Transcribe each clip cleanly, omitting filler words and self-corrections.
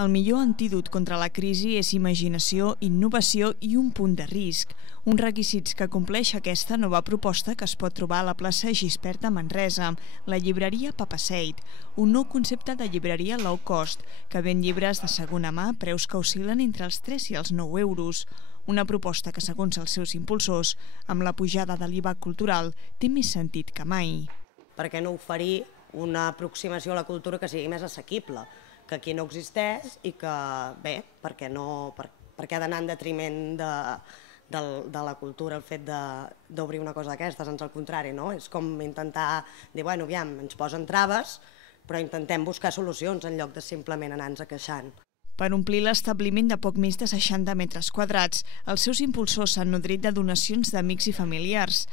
El millor antídot contra la crisi és imaginació, innovació i un punt de risc. Uns requisits que compleix aquesta nova proposta que es pot trobar a la plaça Gispert de Manresa, la llibreria Papasseit, un nou concepte de llibreria low cost, que ven llibres de segona mà a preus que oscil·len entre els 3 i els 9 euros. Una proposta que, segons els seus impulsors, amb la pujada de l'IVA cultural, té més sentit que mai. Per què no oferir una aproximació a la cultura que sigui més assequible, que aquí no existeix i que, bé, per què ha d'anar en detriment de la cultura el fet d'obrir una cosa d'aquestes, ans al contrari, no? És com intentar dir, bueno, aviam, ens posen traves, però intentem buscar solucions en lloc de simplement anar-nos queixant. Per omplir l'establiment de poc més de 60 metres quadrats, els seus impulsors s'han nodrit de donacions d'amics i familiars.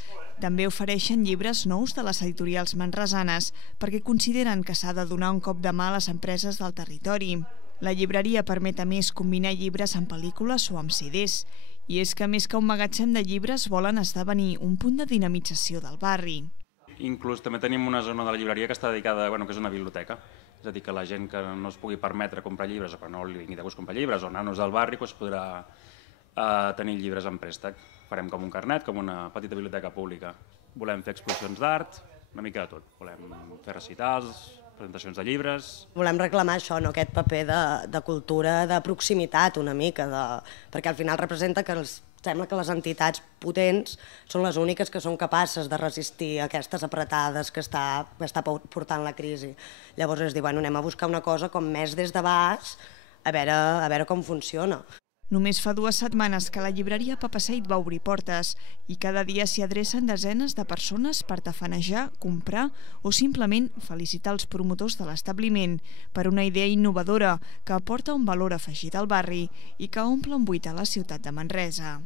També ofereixen llibres nous de les editorials manresanes perquè consideren que s'ha de donar un cop de mà a les empreses del territori. La llibreria permet a més combinar llibres amb pel·lícules o amb CDs. I és que més que un magatzem de llibres volen esdevenir un punt de dinamització del barri. Inclús també tenim una zona de la llibreria que està dedicada, que és una biblioteca. És a dir, que la gent que no es pugui permetre comprar llibres o que no li vingui de gust comprar llibres o nanos del barri podrà tenir llibres en préstec. Farem com un carnet, com una petita biblioteca pública. Volem fer exposicions d'art, una mica de tot. Volem fer recitals, presentacions de llibres. Volem reclamar això, aquest paper de cultura de proximitat una mica, perquè al final representa que sembla que les entitats potents són les úniques que són capaces de resistir aquestes apretades que està portant la crisi. Llavors és dir, bueno, anem a buscar una cosa com més des de baix, a veure com funciona. Només fa 2 setmanes que la llibreria Papasseit va obrir portes i cada dia s'hi adrecen desenes de persones per tafanejar, comprar o simplement felicitar els promotors de l'establiment per una idea innovadora que aporta un valor afegit al barri i que omple un buit a la ciutat de Manresa.